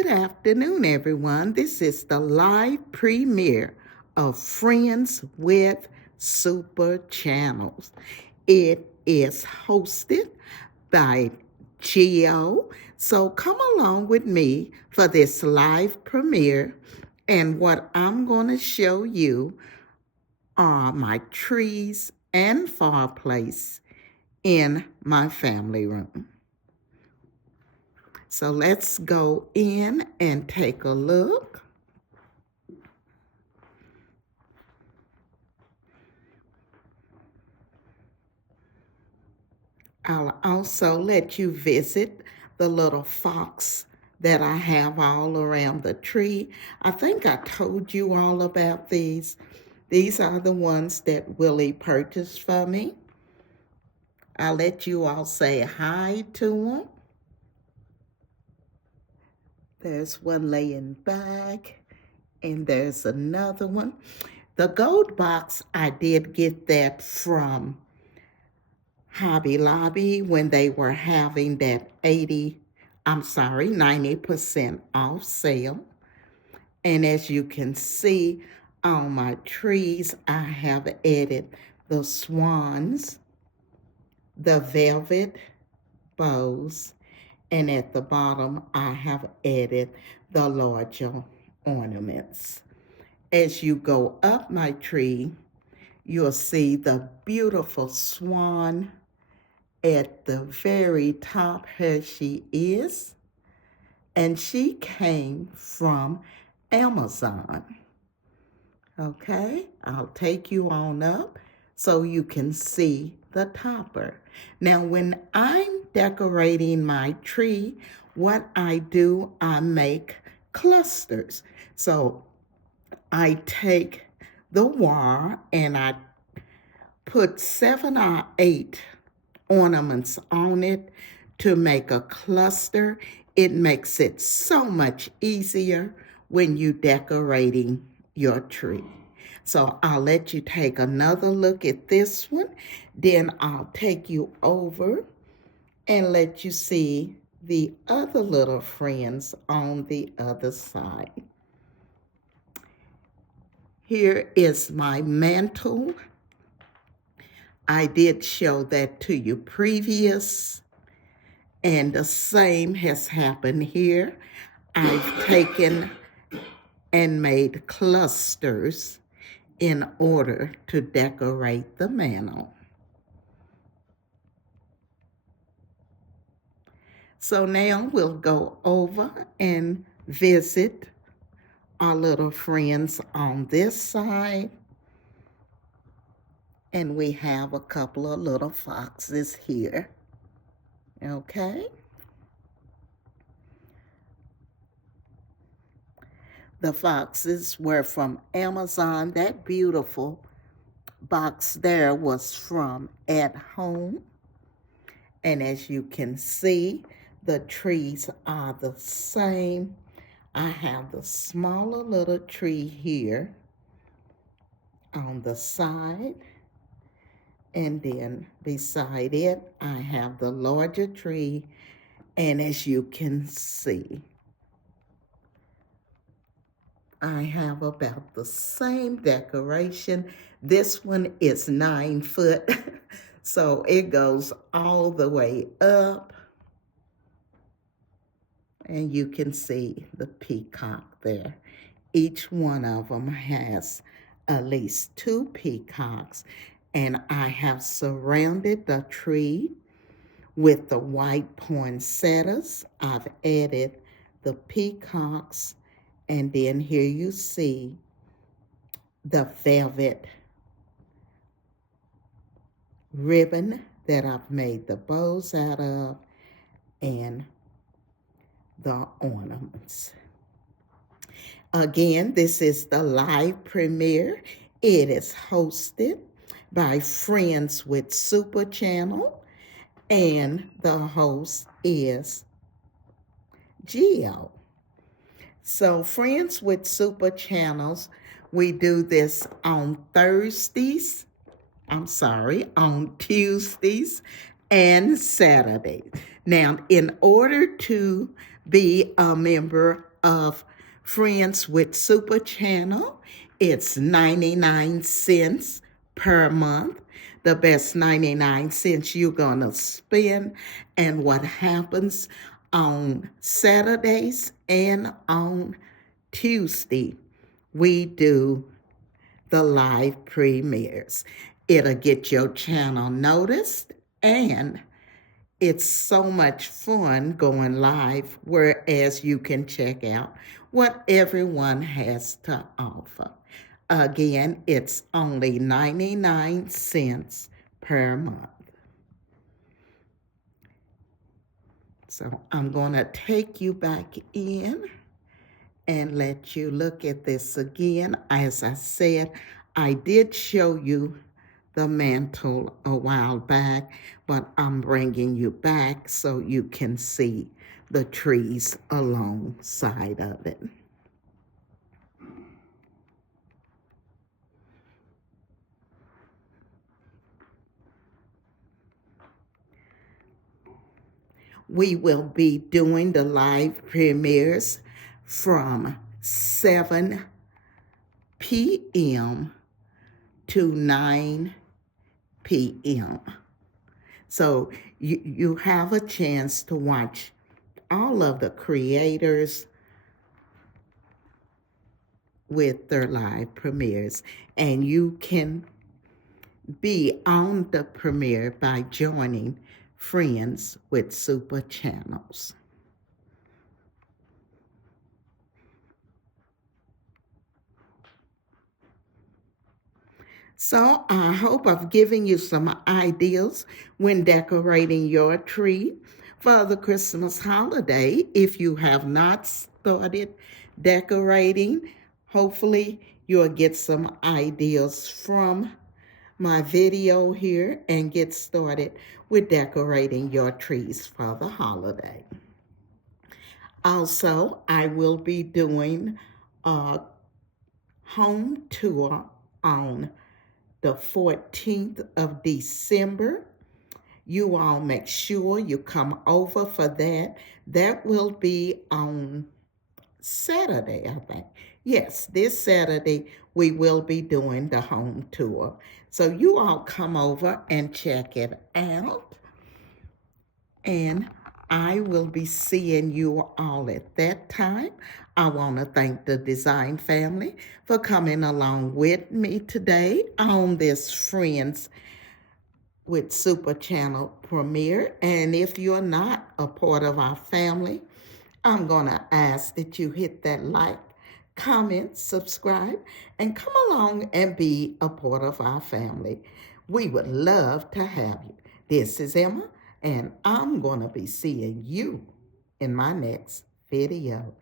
Good afternoon, everyone. This is the live premiere of Friends with Super Channels. It is hosted by Geo. So come along with me for this live premiere. And what I'm going to show you are my trees and fireplace in my family room. So let's go in and take a look. I'll also let you visit the little fox that I have all around the tree. I think I told you all about these. These are the ones that Willie purchased for me. I'll let you all say hi to them. There's one laying back, and there's another one. The gold box, I did get that from Hobby Lobby when they were having that 90% off sale. And as you can see on my trees, I have added the swans, the velvet bows, and at the bottom, I have added the larger ornaments. As you go up my tree, you'll see the beautiful swan at the very top. Here she is. And she came from Amazon. Okay, I'll take you on up so you can see the topper. Now, when I'm decorating my tree, what I do, I make clusters. So I take the wire and I put 7 or 8 ornaments on it to make a cluster. It makes it so much easier when you're decorating your tree. So I'll let you take another look at this one. Then I'll take you over and let you see the other little friends on the other side. Here is my mantle. I did show that to you previous, and the same has happened here. I've taken and made clusters in order to decorate the mantle. So now we'll go over and visit our little friends on this side. And we have a couple of little foxes here. Okay. The foxes were from Amazon. That beautiful box there was from At Home. And as you can see, the trees are the same. I have the smaller little tree here on the side. And then beside it, I have the larger tree. And as you can see, I have about the same decoration. This one is 9 foot, so it goes all the way up. And you can see the peacock there. Each one of them has at least 2 peacocks. And I have surrounded the tree with the white poinsettias. I've added the peacocks. And then here you see the velvet ribbon that I've made the bows out of and the ornaments. Again, this is the live premiere. It is hosted by Friends with Super Channel, and the host is Geo. So Friends with Super Channels, we do this on on Tuesdays and Saturdays. Now, in order to be a member of Friends with Super Channel. It's 99 cents per month. The best 99 cents you're going to spend. And what happens on Saturdays and on Tuesday, we do the live premieres. It'll get your channel noticed, and it's so much fun going live, whereas you can check out what everyone has to offer. Again, it's only 99 cents per month. So I'm going to take you back in and let you look at this again. As I said, I did show you the mantle a while back, but I'm bringing you back so you can see the trees alongside of it. We will be doing the live premieres from 7 p.m. to 9 p.m. So you have a chance to watch all of the creators with their live premieres, and you can be on the premiere by joining Friends with Super Channels. So I hope I've given you some ideas when decorating your tree for the Christmas holiday. If you have not started decorating, hopefully you'll get some ideas from my video here and get started with decorating your trees for the holiday. Also, I will be doing a home tour on the 14th of December. You all make sure you come over for that. That will be on Saturday, I think. Yes, this Saturday we will be doing the home tour. So you all come over and check it out. And I will be seeing you all at that time. I want to thank the design family for coming along with me today on this Friends with Super Channel premiere. And if you're not a part of our family, I'm going to ask that you hit that like, comment, subscribe, and come along and be a part of our family. We would love to have you. This is Emma, and I'm going to be seeing you in my next video.